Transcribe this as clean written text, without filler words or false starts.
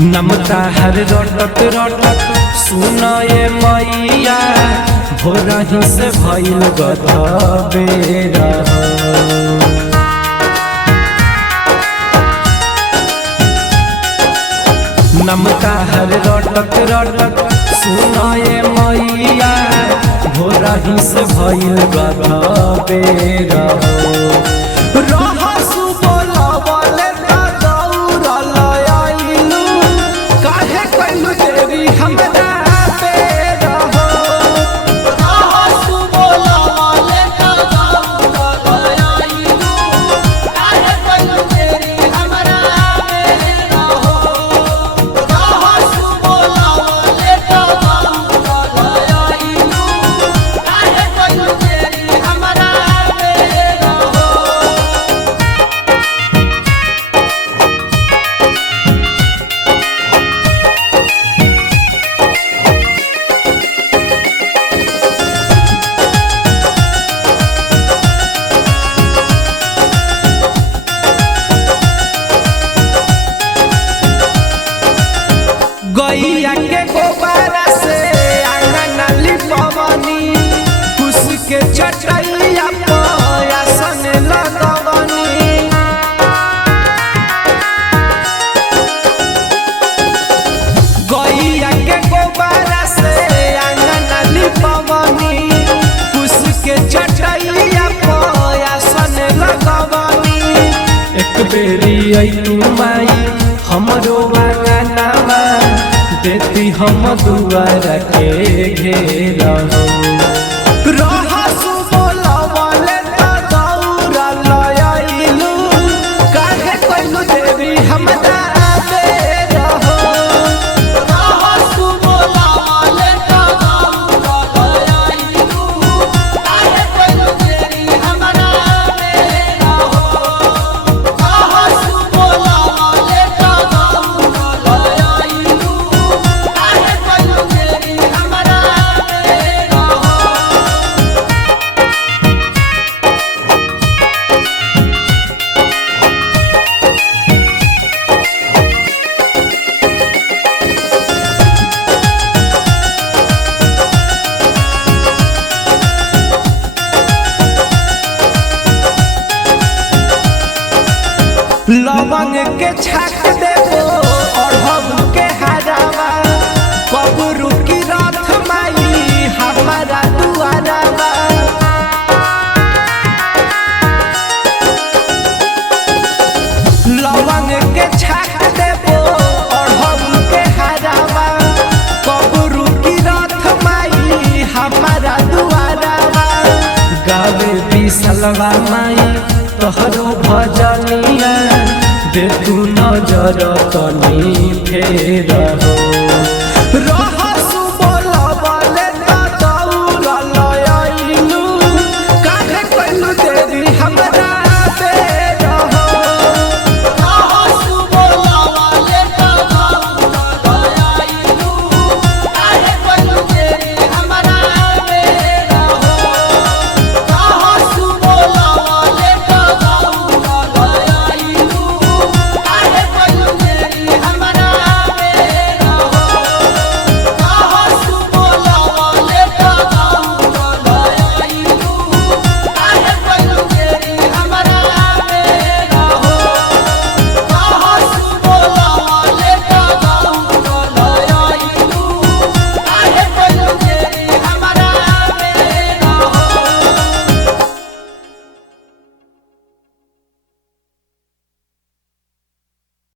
नमता हर रटत रटत सुनाए मैया भोरही से भइल गधा बेरा। नमता हर रटत रटत सुनाए मैया भोरही से भइल गधा बेरा। गैया के गोबारा से आंगन लिपवनी कुश के चटैया पयासन लगवनी। गैया के गोबारा से आंगन लिपवनी कुश के चटैया पयासन लगवनी। एक बेरी आई तू माई हमरो आंगनवा देती हम दुआर के घेरा। लवंग के छाक देबो अढ़ब के हरावा कबरू की रथ माई हमारा दुआरावा। लवंग के छाक देबो अढ़ब के हरावा कबरू की रथ माई हमारा दुआरावा। गावे बिसलवा माई तोहरो भजनिया दे तू नजर तनी फेर हो।